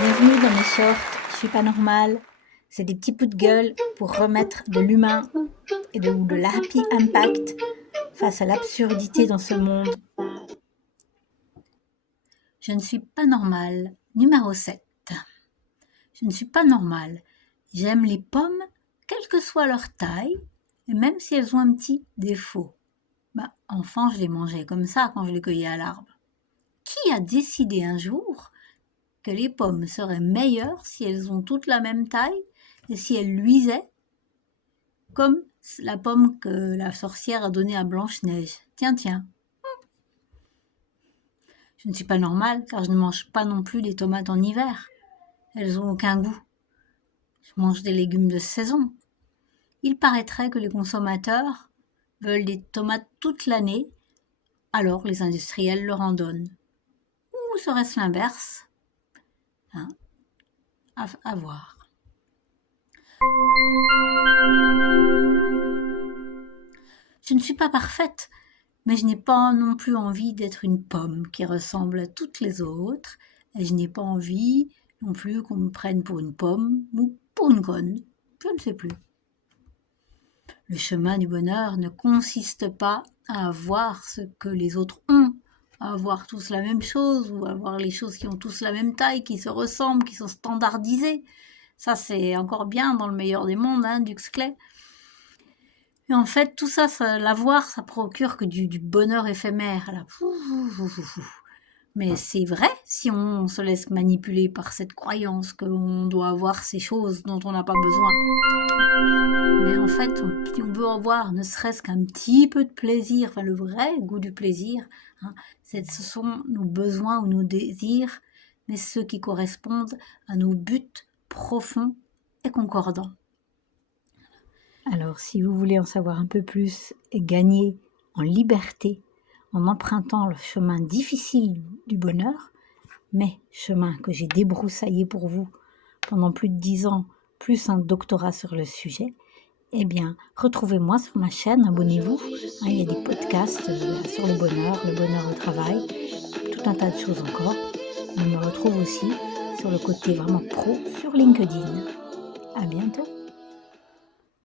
Bienvenue dans mes shorts, je suis pas normale. C'est des petits coups de gueule pour remettre de l'humain et de la happy impact face à l'absurdité dans ce monde. Je ne suis pas normale. Numéro 7. Je ne suis pas normale. J'aime les pommes, quelle que soit leur taille, et même si elles ont un petit défaut. Enfant, je les mangeais comme ça quand je les cueillais à l'arbre. Qui a décidé un jour que les pommes seraient meilleures si elles ont toutes la même taille et si elles luisaient, comme la pomme que la sorcière a donnée à Blanche-Neige. Tiens. Je ne suis pas normale car je ne mange pas non plus des tomates en hiver. Elles n'ont aucun goût. Je mange des légumes de saison. Il paraîtrait que les consommateurs veulent des tomates toute l'année, alors les industriels leur en donnent. Ou serait-ce l'inverse ? À voir. Je ne suis pas parfaite, mais je n'ai pas non plus envie d'être une pomme qui ressemble à toutes les autres, et je n'ai pas envie non plus qu'on me prenne pour une pomme ou pour une conne, je ne sais plus. Le chemin du bonheur ne consiste pas à avoir ce que les autres ont, à avoir tous la même chose, ou à avoir les choses qui ont tous la même taille, qui se ressemblent, qui sont standardisées. Ça, c'est encore bien dans le meilleur des mondes, d'Huxley. Et en fait, tout ça, l'avoir, ça procure que du bonheur éphémère. Là. Mais c'est vrai si on se laisse manipuler par cette croyance qu'on doit avoir ces choses dont on n'a pas besoin. Mais en fait, si on veut avoir ne serait-ce qu'un petit peu de plaisir, le vrai goût du plaisir, ce sont nos besoins ou nos désirs, mais ceux qui correspondent à nos buts profonds et concordants. Alors, si vous voulez en savoir un peu plus et gagner en liberté en empruntant le chemin difficile du bonheur, mais chemin que j'ai débroussaillé pour vous pendant plus de 10 ans, plus un doctorat sur le sujet, eh bien, retrouvez-moi sur ma chaîne, abonnez-vous. Il y a des podcasts sur le bonheur au travail, tout un tas de choses encore. On me retrouve aussi sur le côté vraiment pro sur LinkedIn. À bientôt.